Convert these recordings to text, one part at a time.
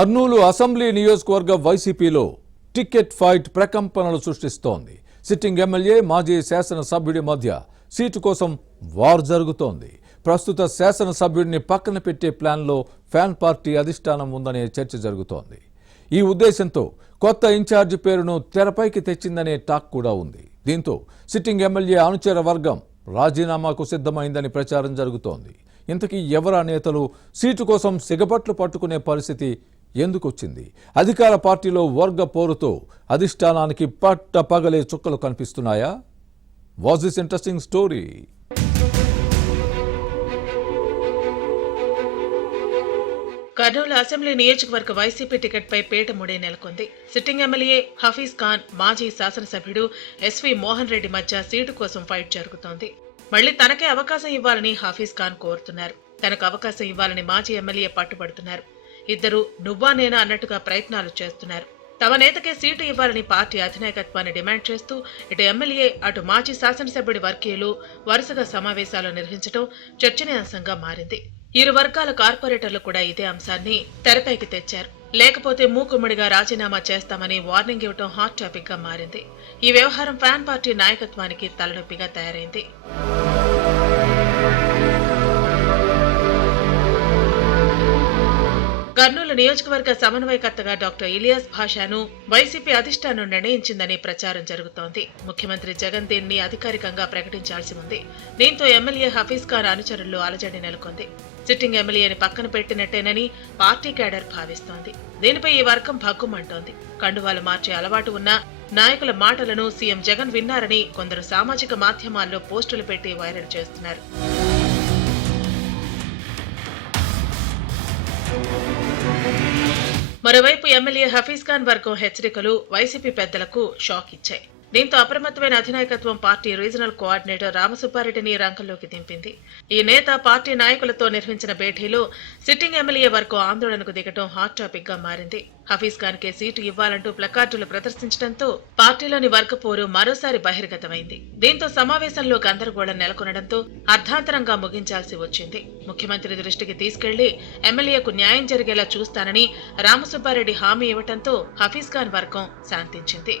Kurnool assembly నియోజకవర్గ వైసీపీలో ticket fight ప్రకంపనలు సృష్టిస్తోంది. సిట్టింగ్ ఎమ్మెల్యే మాజీ శాసనసభ్యుడి మధ్య సీటు కోసం వార్ జరుగుతోంది. ప్రస్తుత శాసనసభ్యుడిని పక్కన పెట్టే ప్లాన్లో ఫ్యాన్ పార్టీ అధిష్టానం ఉందనే చర్చ జరుగుతోంది. ఈ ఉద్దేశంతో కొత్త ఇన్ఛార్జి పేరును తెరపైకి తెచ్చిందనే టాక్ కూడా ఉంది. దీంతో సిట్టింగ్ ఎమ్మెల్యే అనుచర వర్గం రాజీనామాకు సిద్ధమైందని ప్రచారం జరుగుతోంది. ఇంతకీ ఎవరా నేతలు సీటు కోసం సిగపట్లు పట్టుకునే పరిస్థితి ఎందుకొచ్చింది? అధికార పార్టీలో వర్గ పోరుతో అధిష్టానానికి పట్టపగలే చుక్కలు కనిపిస్తున్నాయా? Was this interesting story? Kurnool assembly నియోజకవర్గ వైసీపీ టికెట్పై పీట ముడే నెలకొంది. సిట్టింగ్ ఎమ్మెల్యే హఫీజ్ ఖాన్, మాజీ శాసనసభ్యుడు ఎస్వి మోహన్ రెడ్డి మధ్య సీటు కోసం ఫైట్ జరుగుతోంది. మళ్లీ తనకే అవకాశం ఇవ్వాలని హఫీజ్ ఖాన్ కోరుతున్నారు. తనకు అవకాశం ఇవ్వాలని మాజీ ఎమ్మెల్యే పట్టుబడుతున్నారు. ఇద్దరు నువ్వా నేనా అన్నట్టుగా ప్రయత్నాలు చేస్తున్నారు. తమ నేతకే సీటు ఇవ్వాలని పార్టీ అధినాయకత్వాన్ని డిమాండ్ చేస్తూ ఇటు ఎమ్మెల్యే అటు మాజీ శాసనసభ్యుడి వర్గీయులు వరుసగా సమావేశాలు నిర్వహించడం చర్చనీయాంశంగా మారింది. ఇరు వర్గాల కార్పొరేటర్లు కూడా ఇదే అంశాన్ని తెరపైకి తెచ్చారు. లేకపోతే మూకుమ్మడిగా రాజీనామా చేస్తామని వార్నింగ్ ఇవ్వడం హాట్ టాపిక్ గా మారింది. ఈ వ్యవహారం ఫ్యాన్ పార్టీ నాయకత్వానికి తలనొప్పిగా తయారైంది. కర్నూలు నియోజకవర్గ సమన్వయకర్తగా డాక్టర్ ఇలియాస్ భాషాను వైసీపీ అధిష్టానం నిర్ణయించిందని ప్రచారం జరుగుతోంది. ముఖ్యమంత్రి జగన్ దీన్ని అధికారికంగా ప్రకటించాల్సి ఉంది. దీంతో ఎమ్మెల్యే హఫీజ్ ఖాన్ అనుచరుల్లో అలజడి నెలకొంది. సిట్టింగ్ ఎమ్మెల్యేని పక్కన పెట్టినట్టేనని పార్టీ కేడర్ భావిస్తోంది. దీనిపై ఈ వర్గం భగ్గుమంటోంది. కండువాలు మార్చే అలవాటు ఉన్న నాయకుల మాటలను సీఎం జగన్ విన్నారని కొందరు సామాజిక మాధ్యమాల్లో పోస్టులు పెట్టి వైరల్ చేస్తున్నారు. మరోవైపు ఎమ్మెల్యే హఫీజ్ ఖాన్ వర్గం హెచ్చరికలు వైసీపీ పెద్దలకు షాక్ ఇచ్చాయి. దీంతో అప్రమత్తమైన అధినాయకత్వం పార్టీ రీజనల్ కోఆర్డినేటర్ రామసుబ్బారెడ్డిని రంగంలోకి దింపింది. ఈ నేత పార్టీ నాయకులతో నిర్వహించిన భేటీలో సిట్టింగ్ ఎమ్మెల్యే వర్గం ఆందోళనకు దిగటం హాట్ టాపిక్ గా మారింది. హఫీజ్ ఖాన్ కే సీటు ఇవ్వాలంటూ ప్లకార్డులు ప్రదర్శించడంతో పార్టీలోని వర్గపోరు మరోసారి బహిర్గతమైంది. దీంతో సమావేశంలో గందరగోళం నెలకొనడంతో అర్ధాంతరంగా ముగించాల్సి వచ్చింది. ముఖ్యమంత్రి దృష్టికి తీసుకెళ్లి ఎమ్మెల్యేకు న్యాయం జరిగేలా చూస్తానని రామసుబ్బారెడ్డి హామీ ఇవ్వడంతో హఫీజ్ ఖాన్ వర్గం శాంతించింది.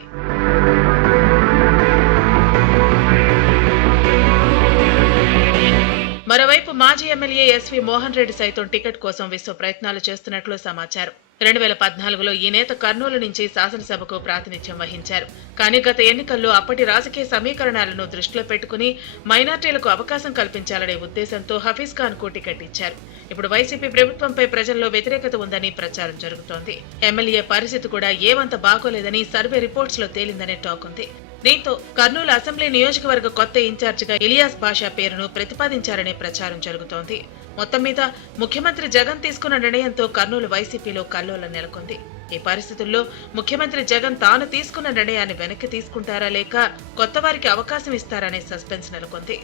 మరోవైపు మాజీ ఎమ్మెల్యే ఎస్వి మోహన్ రెడ్డి సైతం టికెట్ కోసం విశ్వ ప్రయత్నాలు చేస్తున్నట్లు సమాచారం. 2014లో ఈ నేత కర్నూలు నుంచి శాసనసభకు ప్రాతినిధ్యం వహించారు. కానీ గత ఎన్నికల్లో అప్పటి రాజకీయ సమీకరణాలను దృష్టిలో పెట్టుకుని మైనార్టీలకు అవకాశం కల్పించాలనే ఉద్దేశంతో హఫీజ్ ఖాన్ కు టికెట్ ఇచ్చారు. ఇప్పుడు వైసీపీ ప్రభుత్వంపై ప్రజల్లో వ్యతిరేకత ఉందని ప్రచారం జరుగుతోంది. ఎమ్మెల్యే పరిస్థితి కూడా ఏమంత బాగోలేదని సర్వే రిపోర్ట్స్ లో తేలిందనే టాక్ ఉంది. దీంతో కర్నూలు అసెంబ్లీ నియోజకవర్గ కొత్త ఇన్ఛార్జిగా ఇలియాస్ భాషా పేరును ప్రతిపాదించారనే ప్రచారం జరుగుతోంది. మొత్తం మీద ముఖ్యమంత్రి జగన్ తీసుకున్న నిర్ణయంతో కర్నూలు వైసీపీలో కల్లోలం నెలకొంది. ఈ పరిస్థితుల్లో ముఖ్యమంత్రి జగన్ తాను తీసుకున్న నిర్ణయాన్ని వెనక్కి తీసుకుంటారా లేక కొత్త వారికి అవకాశం ఇస్తారనే సస్పెన్స్ నెలకొంది.